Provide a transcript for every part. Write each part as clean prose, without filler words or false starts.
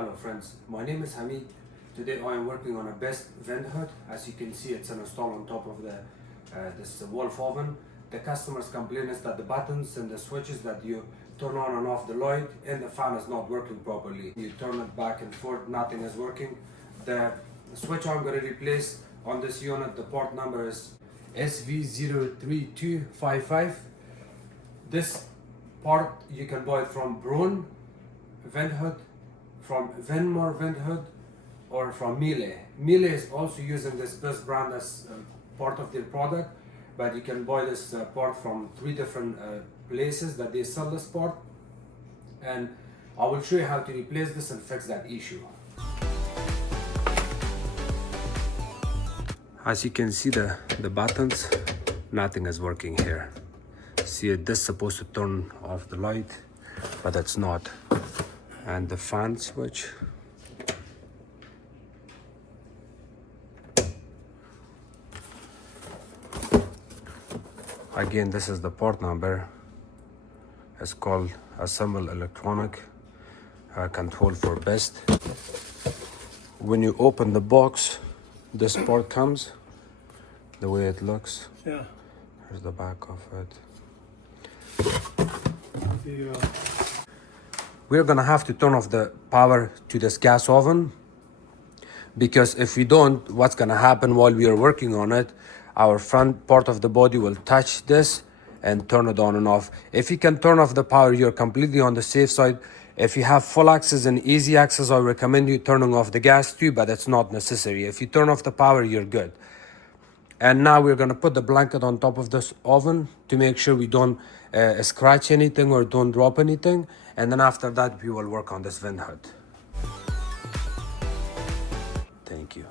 Hello friends, my name is Hamid. Today I am working on a best vent hood. As you can see, it's installed on top of this Wolf oven. The customer's complaint is that the buttons and the switches that you turn on and off the light and the fan is not working properly. You turn it back and forth, nothing is working. The switch I'm going to replace on this unit, the part number is SV03255. This part you can buy it from Braun vent hood, from Venmore vent hood, or from Miele. Miele is also using this brand as part of their product, but you can buy this part from 3 different places that they sell this part, and I will show you how to replace this and fix that issue. As you can see, the buttons, nothing is working here. See, this is supposed to turn off the light, but it's not. And the fan switch, again, this is the part number. It's called Assemble Electronic Control for Best. When you open the box, this part comes the way it looks. Yeah. Here's the back of it. We're gonna have to turn off the power to this gas oven, because if we don't, what's gonna happen while we are working on it, our front part of the body will touch this and turn it on and off. If you can turn off the power, you're completely on the safe side. If you have full access and easy access, I recommend you turning off the gas too, but it's not necessary. If you turn off the power, you're good. And now we're gonna put the blanket on top of this oven to make sure we don't scratch anything or don't drop anything. And then after that, we will work on this vent hood. Thank you.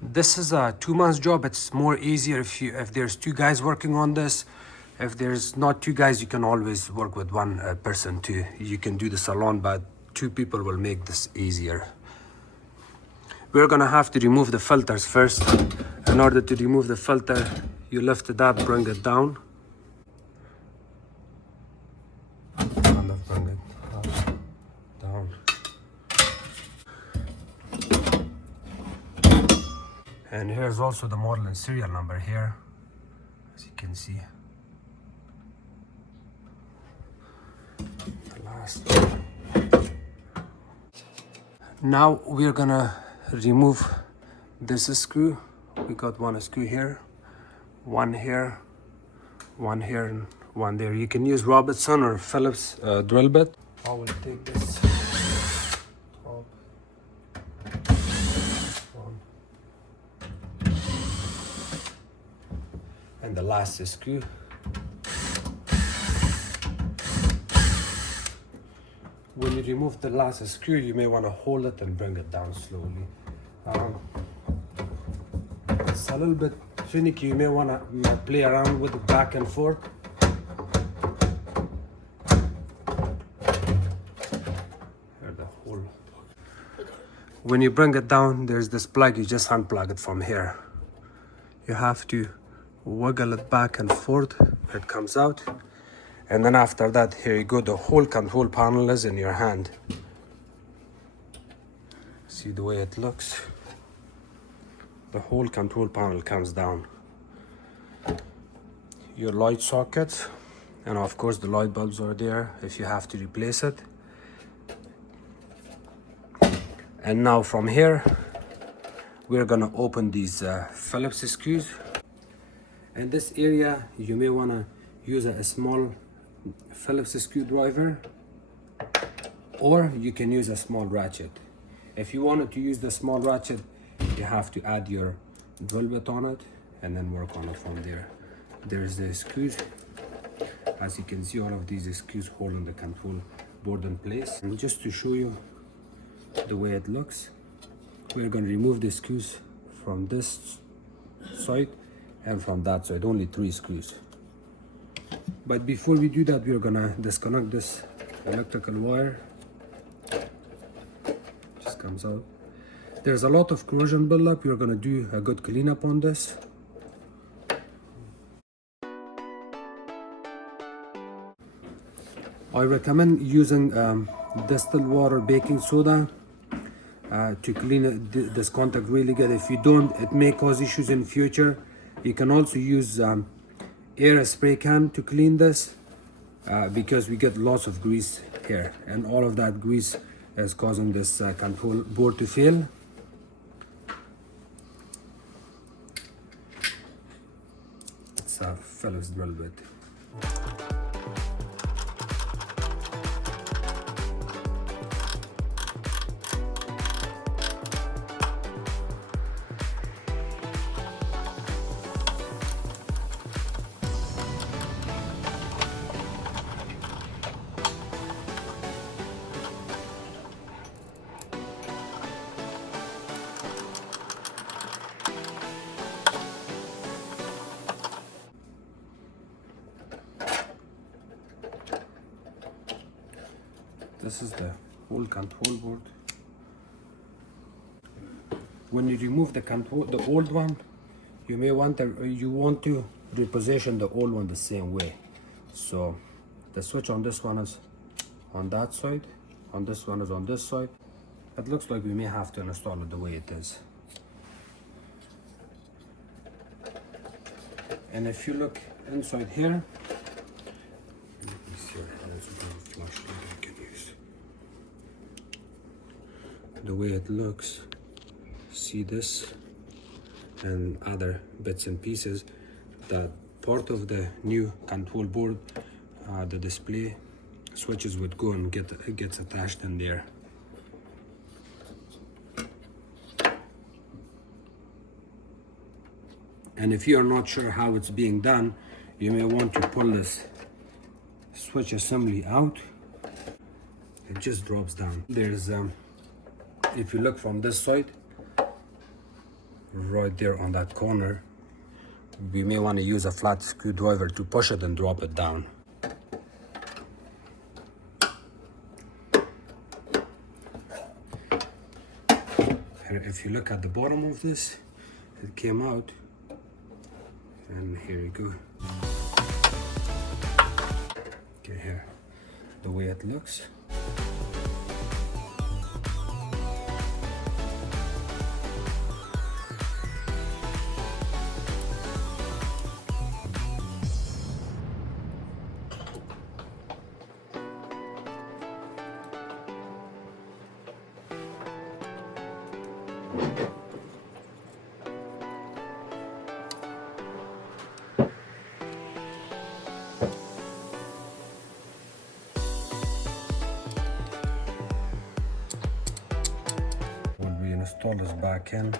This is a 2-month job. It's more easier if there's 2 guys working on this. If there's not 2 guys, you can always work with 1 person too. You can do this alone, but 2 people will make this easier. We're gonna have to remove the filters first. In order to remove the filter, you lift it up, bring it down. Bring it up, down. And here's also the model and serial number here, as you can see. The last one. Now we're gonna remove this screw. We got 1 screw here, 1 here, 1 here, and 1 there. You can use Robertson or Phillips drill bit. I will take this top one and the last screw. When you remove the last screw, you may want to hold it and bring it down slowly. It's a little bit finicky. You may want to play around with it back and forth. Here, the hole. When you bring it down, there's this plug. You just unplug it from here. You have to wiggle it back and forth. It comes out. And then after that, here you go, the whole control panel is in your hand. See the way it looks? The whole control panel comes down. Your light sockets, and of course the light bulbs are there if you have to replace it. And now from here, we're gonna open these Phillips screws. In this area, you may wanna use a small Phillips screwdriver, or you can use a small ratchet. If you wanted to use the small ratchet, you have to add your drill bit on it and then work on it from there. There's the screws. As you can see, all of these screws holding the control board in place. And just to show you the way it looks, we're going to remove the screws from this side and from that side, only 3 screws. But before we do that, we're gonna disconnect this electrical wire. Just comes out. There's a lot of corrosion buildup. We're gonna do a good cleanup on this. I recommend using distilled water baking soda to clean this contact really good. If you don't, it may cause issues in future. You can also use air spray can to clean this because we get lots of grease here, and all of that grease is causing this control board to fail. It's a Phillips drill bit. This is the whole control board. When you remove the old one, you may want to reposition the old one the same way. So the switch on this one is on that side, on this one is on this side. It looks like we may have to install it the way it is. And if you look inside here, let me see, flashlight I can use. The way it looks, see this and other bits and pieces, that part of the new control board, the display switches would go and gets attached in there. And if you are not sure how it's being done, you may want to pull this switch assembly out. It just drops down. There's if you look from this side, right there on that corner, we may want to use a flat screwdriver to push it and drop it down. If you look at the bottom of this, it came out, and here you go. Okay, here, the way it looks. Install this back in.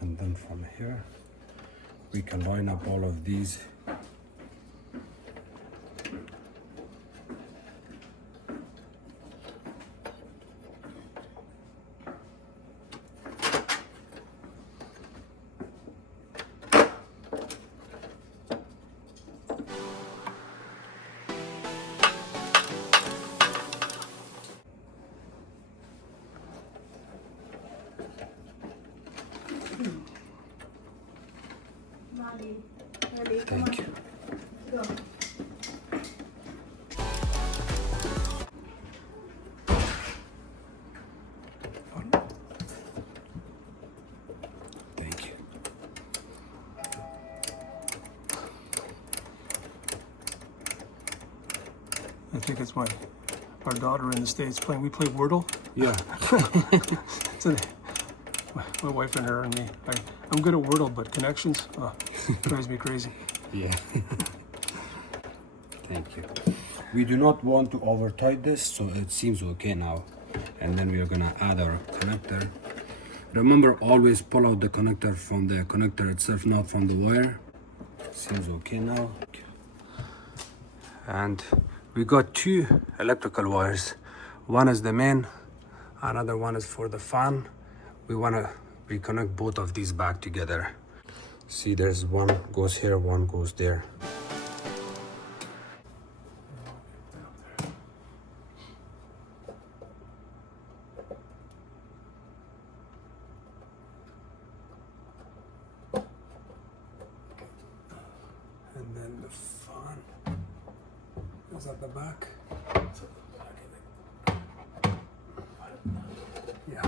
And then from here, we can line up all of these. Thank you. Thank you. I think it's our daughter in the States playing. We play Wordle. Yeah. So my wife and her and me. I'm good at Wordle, but connections drives me crazy. Yeah. Thank you. We do not want to over tight this, so it seems okay now. And then we are gonna add our connector. Remember, always pull out the connector from the connector itself, not from the wire. Seems okay now. And we got two electrical wires. One is the main, another one is for the fan. We wanna reconnect both of these back together. See, there's one goes here, one goes there. panels at the back. Yeah.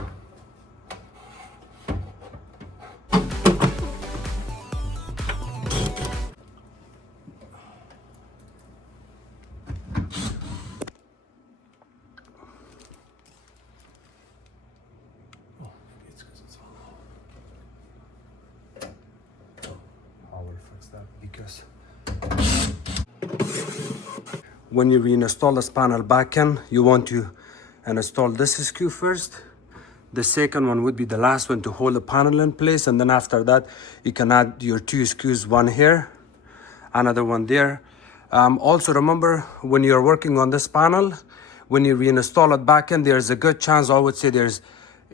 I will fix that because when you reinstall this panel back in, you want to install this screw first. The second one would be the last one to hold the panel in place, and then after that you can add your 2 screws, one here, another one there. Also remember, when you're working on this panel, when you reinstall it back in, there's a good chance, I would say there's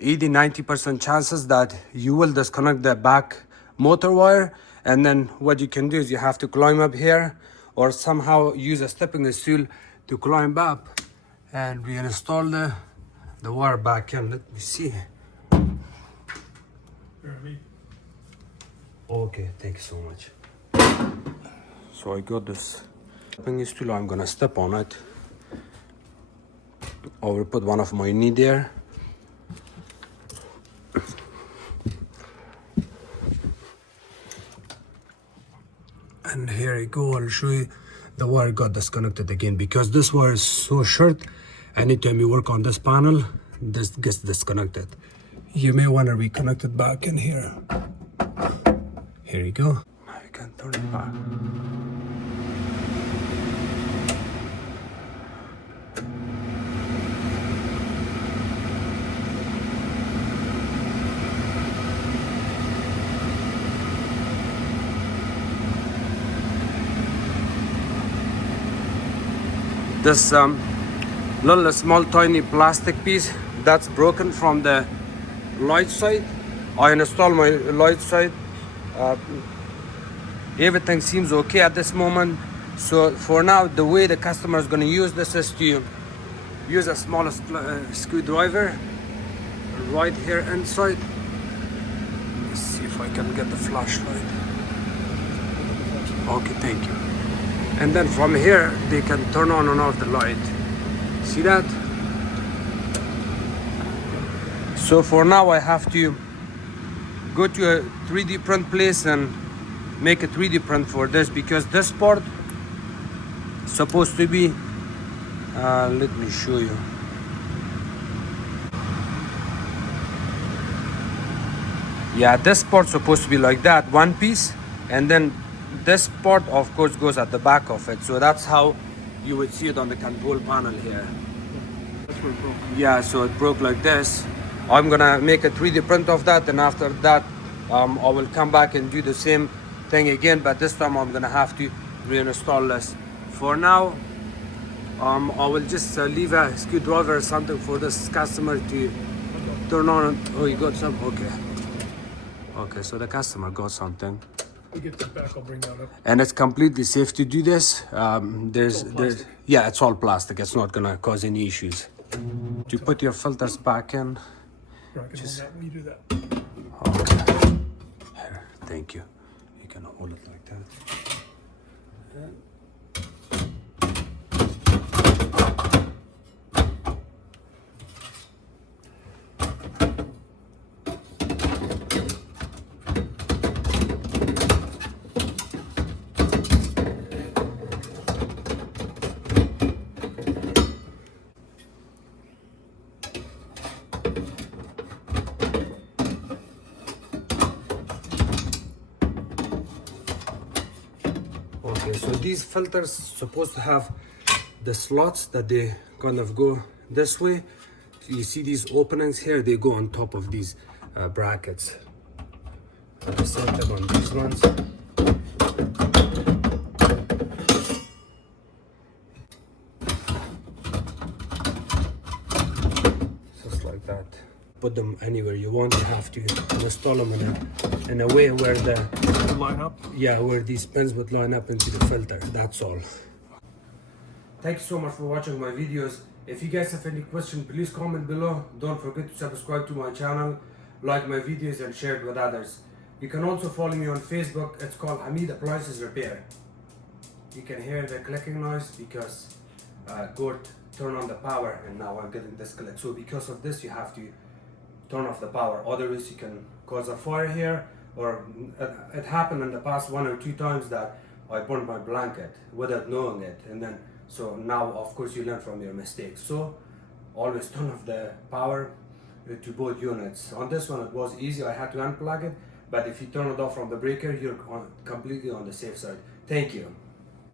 80-90% chances that you will disconnect the back motor wire, and then what you can do is you have to climb up here or somehow use a stepping stool to climb up and reinstall the wire back in. Let me see. Okay, thank you so much. So I got this stepping stool, I'm gonna step on it. I will put one of my knee there. And here you go, I'll show you the wire got disconnected again because this wire is so short. Anytime you work on this panel, this gets disconnected. You may want to reconnect it back in here. Here you go. Now you can turn it back. This little small tiny plastic piece that's broken from the light side, I installed my light side. Everything seems okay at this moment. So for now, the way the customer is going to use this is to use a small screwdriver right here inside. Let's see if I can get the flashlight. Okay, thank you. And then from here they can turn on and off the light. See that? So for now I have to go to a 3D print place and make a 3D print for this, because this part is supposed to be let me show you. Yeah, this part's supposed to be like that, one piece, and then this part of course goes at the back of it. So that's how you would see it on the control panel here. That's where it broke. Yeah, so it broke like this. I'm gonna make a 3D print of that, and after that I will come back and do the same thing again, but this time I'm gonna have to reinstall this. For now I will just leave a screwdriver or something for this customer to turn on. Oh, you got some? Okay, so the customer got something. We get that back, I'll bring that up. And it's completely safe to do this. There's yeah, it's all plastic. It's not gonna cause any issues. To put your filters back in. Here, I can hold that when you do that. Okay. Here, thank you. You can hold it like that. Okay, so these filters supposed to have the slots that they kind of go this way. You see these openings here, they go on top of these brackets. At the same time on these ones. Just like that. Put them anywhere you want. You have to install them in a way where the Line up. yeah, where these pins would line up into the filter. That's all. Thanks so much for watching my videos. If you guys have any questions, please comment below. Don't forget to subscribe to my channel, like my videos, and share it with others. You can also follow me on Facebook. It's called Hamid Appliances Repair. You can hear the clicking noise because turn on the power, and now I'm getting this click. So because of this, you have to turn off the power, otherwise you can cause a fire here. Or it happened in the past 1 or 2 times that I burned my blanket without knowing it, and then so now of course you learn from your mistakes. So always turn off the power to both units. On this one it was easy, I had to unplug it, but if you turn it off from the breaker, you're completely on the safe side. Thank you.